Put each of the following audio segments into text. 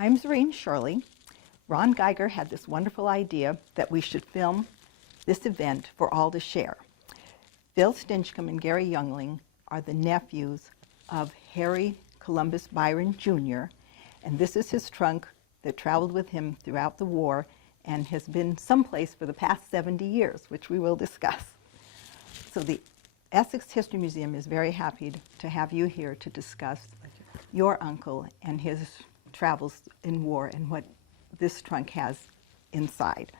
I'm Zareen Shirley. Ron Geiger had this wonderful idea that we should film this event for all to share. Phil Stinchcomb and Gary Youngling are the nephews of Harry Columbus Byron Jr., and this is his trunk that traveled with him throughout the war and has been someplace for the past 70 years, which we will discuss. So the Essex History Museum is very happy to have you here to discuss your uncle and his travels in war and what this trunk has inside.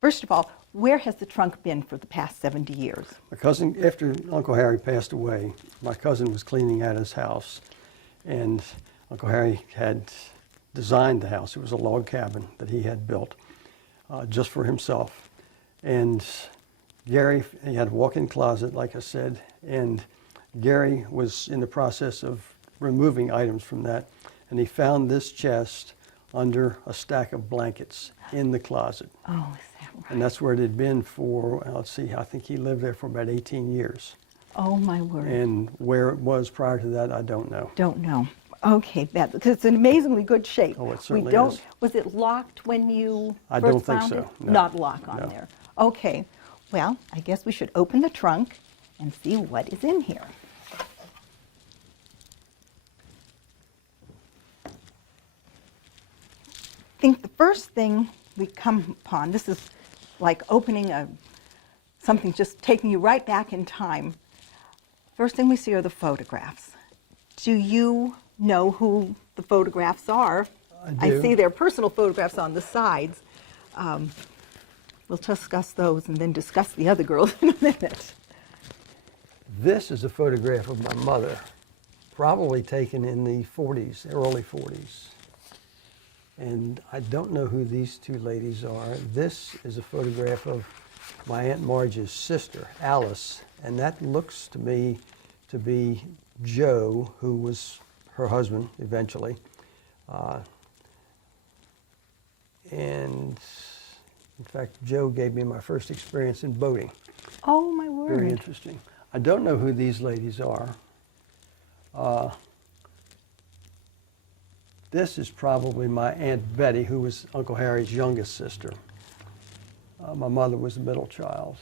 First of all, where has the trunk been for the past 70 years? My cousin, after Uncle Harry passed away, my cousin was cleaning out his house, and Uncle Harry had designed the house. It was a log cabin that he had built just for himself. And Gary, he had a walk-in closet, like I said, and Gary was in the process of removing items from that, and he found this chest under a stack of blankets in the closet. Oh, is that right? And that's where it had been for, let's see, I think he lived there for about 18 years. Oh, my word. And where it was prior to that, I don't know. Don't know. Okay, because it's in amazingly good shape. Oh, it certainly is. Was it locked when you I first don't think found so, it? no. Not lock on No. there. Okay, well, I guess we should open the trunk and see what is in here. I think the first thing we come upon, this is like opening something, just taking you right back in time. First thing we see are the photographs. Do you know who the photographs are? I do. see their personal photographs on the sides. We'll discuss those and then discuss the other girls in a minute. This is a photograph of my mother, probably taken in the 40s, early 40s. And I don't know who these two ladies are. This is a photograph of my Aunt Marge's sister, Alice, and that looks to me to be Joe, who was her husband eventually. And in fact, Joe gave me my first experience in boating. Oh, my word. Very interesting. I don't know who these ladies are. This is probably my Aunt Betty, who was Uncle Harry's youngest sister. My mother was the middle child.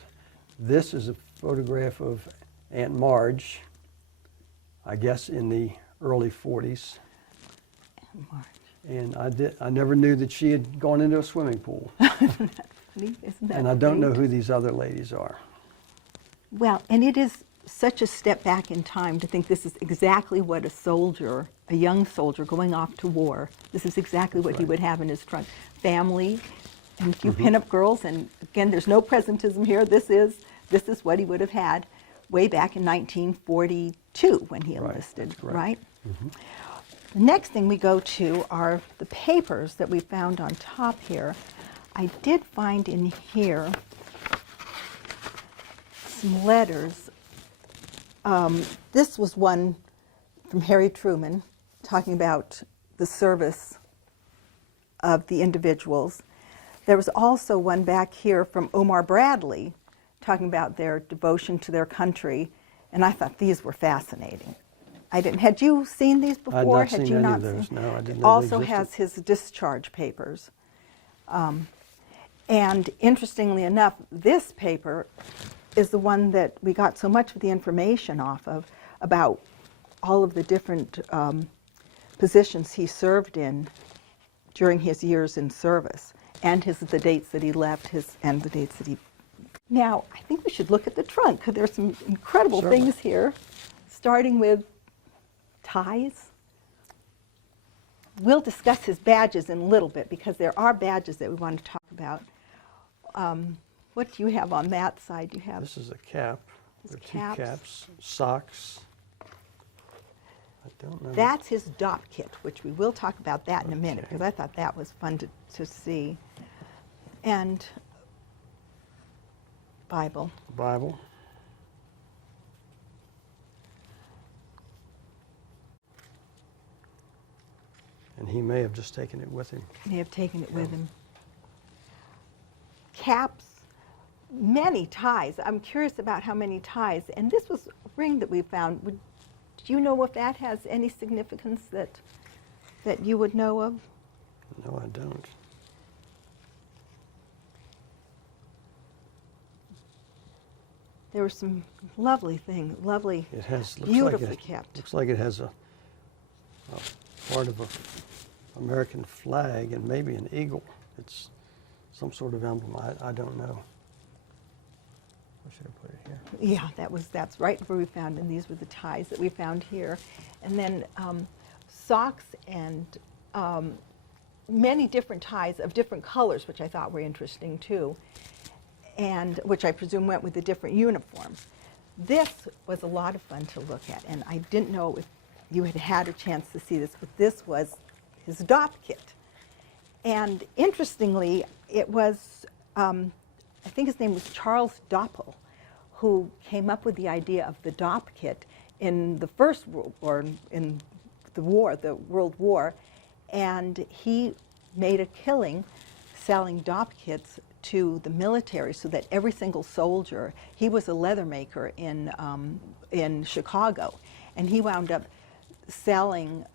This is a photograph of Aunt Marge, I guess in the early 40s. Aunt Marge. And I never knew that she had gone into a swimming pool. Isn't that And I don't know great? who these other ladies are. Well, and it is such a step back in time to think this is exactly what a soldier, a young soldier going off to war, this is exactly what he would have in his trunk. Family and a few pinup girls, and again, there's no presentism here. This is what he would have had way back in 1942 when he enlisted, right? The next thing we go to are the papers that we found on top here. I did find in here some letters. This was one from Harry Truman talking about the service of the individuals. There was also one back here from Omar Bradley talking about their devotion to their country, and I thought these were fascinating. Had you seen these before? I'd not Had seen you any not of those, seen? no, I didn't know they Also existed. has his discharge papers. And interestingly enough, this paper is the one that we got so much of the information off of about all of the different positions he served in during his years in service, and the dates that he left, and the dates that he... Now, I think we should look at the trunk. There's some incredible Certainly. things here, starting with ties. We'll discuss his badges in a little bit because there are badges that we want to talk about. What do you have on that side? You have This is a cap. There are two caps. caps, socks. I don't know. That's his Dopp Kit, which we will talk about that in a minute because I thought that was fun to see. And Bible. Bible. And he may have just taken it with him. May have taken it with him. Caps, many ties. I'm curious about how many ties. And this was a ring that we found. Do you know if that has any significance that you would know of? No, I don't. There were some lovely things, lovely, It has, beautifully kept. Looks like it has a part of a American flag and maybe an eagle. It's some sort of emblem. I don't know. Where should I put it here? Yeah, that's right where we found, and these were the ties that we found here. And then socks and many different ties of different colors, which I thought were interesting too, and which I presume went with the different uniforms. This was a lot of fun to look at, and I didn't know if you had had a chance to see this, but this was his Dopp Kit. And interestingly, it was, I think his name was Charles Doppel, who came up with the idea of the Dopp Kit in the First World War, in the World War, and he made a killing selling Dopp Kits to the military so that every single soldier, he was a leather maker in Chicago, and he wound up selling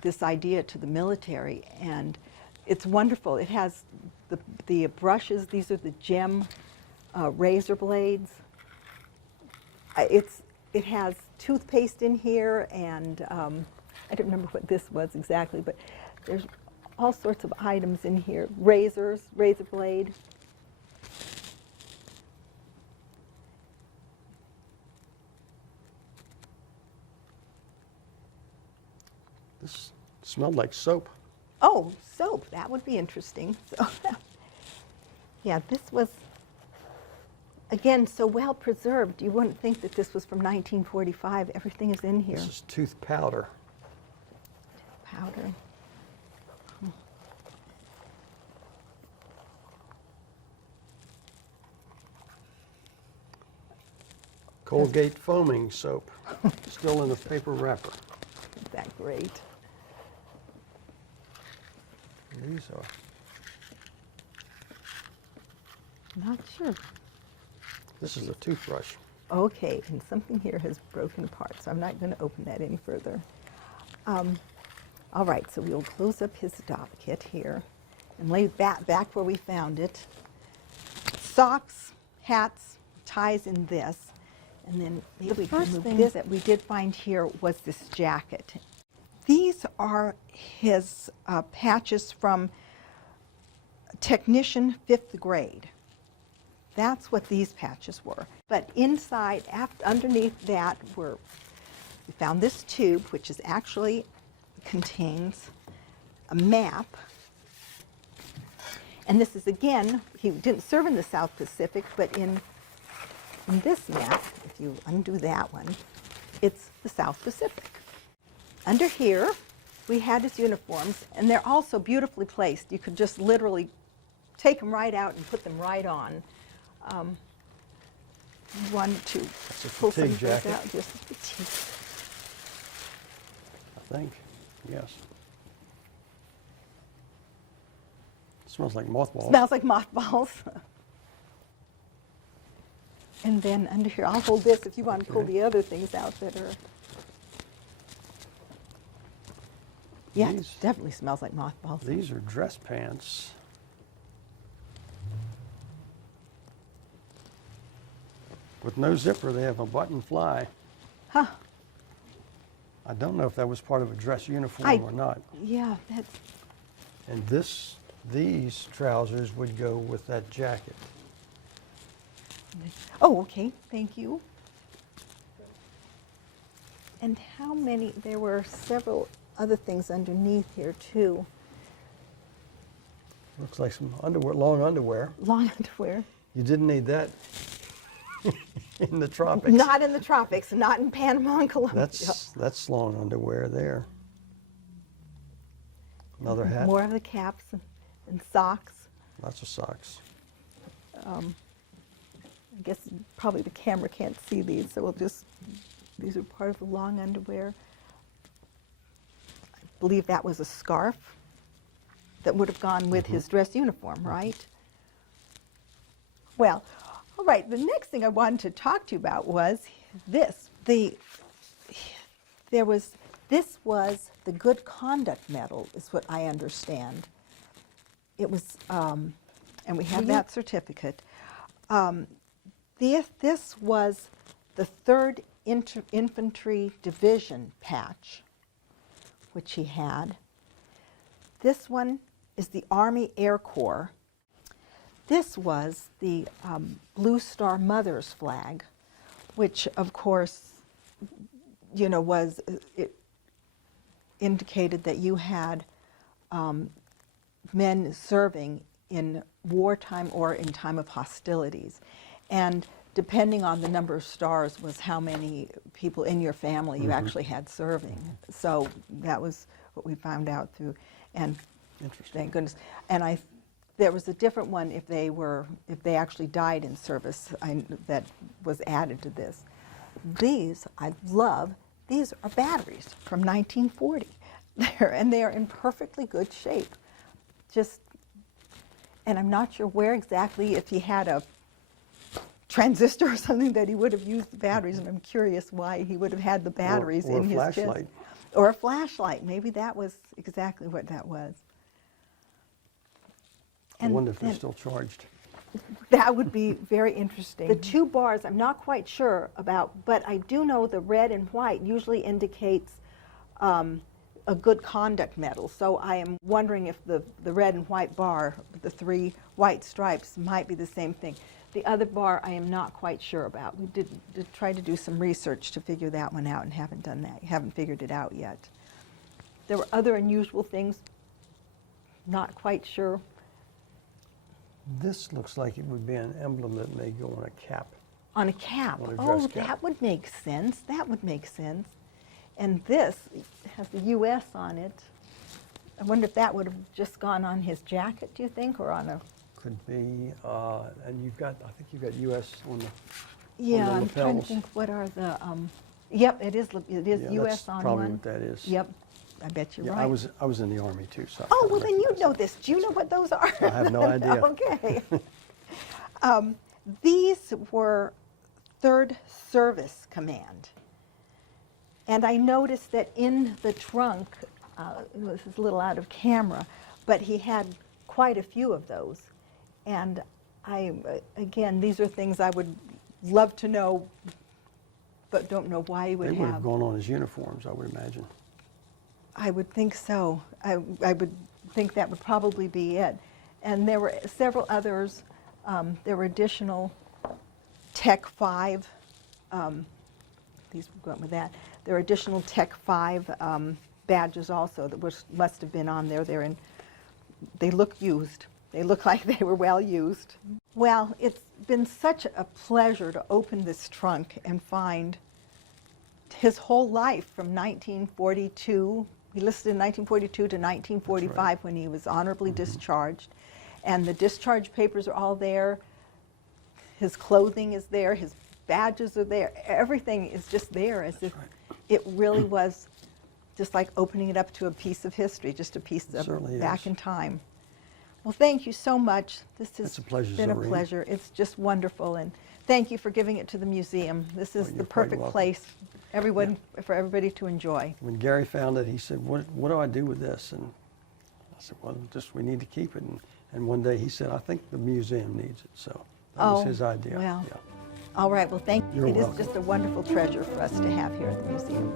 this idea to the military, and it's wonderful. It has the brushes. These are the gem razor blades. It has toothpaste in here, and I don't remember what this was exactly, but there's all sorts of items in here. Razors, razor blade. This smelled like soap. Oh, soap. That would be interesting. So, yeah, this was, again, so well preserved. You wouldn't think that this was from 1945. Everything is in here. This is tooth powder. Powder. Colgate foaming soap, still in a paper wrapper. Isn't that great? These are. Not sure. This is a toothbrush. Okay, and something here has broken apart, so I'm not going to open that any further. All right, so we'll close up his Dopp Kit here and lay back where we found it. Socks, hats, ties in this, and then maybe the first thing that we did find here was this jacket. These are his patches from Technician 5th grade. That's what these patches were. But inside, underneath that, we found this tube, which is actually contains a map. And this is, again, he didn't serve in the South Pacific, but in this map, if you undo that one, it's the South Pacific. Under here, we had his uniforms, and they're also beautifully placed. You could just literally take them right out and put them right on. Wanted to pull some of those out. Just a fatigue. I think, yes. It smells like mothballs. Smells like mothballs. And then under here, I'll hold this if you want to pull the other things out that are. Yeah, it definitely smells like mothballs. These are dress pants. With no zipper, they have a button fly. Huh. I don't know if that was part of a dress uniform or not. Yeah, that's. And these trousers would go with that jacket. Oh, okay, thank you. And how many, there were several other things underneath here too. Looks like some underwear, long underwear. Long underwear. You didn't need that in the tropics. Not in the tropics, not in Panama and Colombia. That's long underwear there. Another hat. More of the caps and socks. Lots of socks. I guess probably the camera can't see these, so we'll just, these are part of the long underwear. I believe that was a scarf that would have gone with his dress uniform, right? Well, all right, the next thing I wanted to talk to you about was this. This was the Good Conduct Medal, is what I understand. it was, and we have that certificate. This was the 3rd Infantry Division patch, which he had. This one is the Army Air Corps. This was the Blue Star Mothers flag, which of course, you know, it indicated that you had men serving in wartime or in time of hostilities. And depending on the number of stars was how many people in your family you actually had serving. So that was what we found out through, and thank goodness. And there was a different one if they actually died in service that was added to this. These, I love, these are batteries from 1940. And they are in perfectly good shape. And I'm not sure where exactly, if he had a transistor or something that he would have used the batteries, and I'm curious why he would have had the batteries in his chest. Flashlight. Or a flashlight. Maybe that was exactly what that was. I wonder if they're still charged. That would be very interesting. The 2 bars I'm not quite sure about, but I do know the red and white usually indicates a good conduct medal. So I am wondering if the red and white bar, the 3 white stripes, might be the same thing. The other bar I am not quite sure about. We did try to do some research to figure that one out and haven't done that. Haven't figured it out yet. There were other unusual things, not quite sure. This looks like it would be an emblem that may go on a cap. On a cap. On a dress Oh, cap. that would make sense. That would make sense. And this has the U.S. on it. I wonder if that would have just gone on his jacket, do you think, or on a... Could be, and I think you've got U.S. on the Yeah, on the I'm trying to lapels. think, what are the... Yep, it is Yeah, U.S. that's on probably one. what that is. Yep, I bet you're Yeah, right. I was in the Army too, so. I Oh, kinda well, then you recognize know it. this. Do you know what those are? I have no idea. Okay. These were 3rd Service Command. And I noticed that in the trunk, this is a little out of camera, but he had quite a few of those. And again, these are things I would love to know, but don't know why he would They have. would have gone on as uniforms, I would imagine. I would think so. I would think that would probably be it. And there were several others. There were additional Tech 5. These went with that. There are additional Tech 5 badges also that must have been on there. They look used. They look like they were well used. Well, it's been such a pleasure to open this trunk and find his whole life from 1942. He listed in 1942 to 1945 right. when he was honorably discharged. And the discharge papers are all there. His clothing is there. His badges are there. Everything is just there as if it really was just like opening it up to a piece of history, just a piece of certainly back is. in time. Well, thank you so much. This has It's a pleasure, been a Zoreen. pleasure. It's just wonderful, and thank you for giving it to the museum. This is you're the quite perfect welcome. place for everybody to enjoy. When Gary found it, he said, what do I do with this? And I said, well, just we need to keep it. And one day he said, I think the museum needs it. So that was his idea. Well, Yeah. all right. Well, thank you. You're It is welcome. just a wonderful treasure for us to have here at the museum.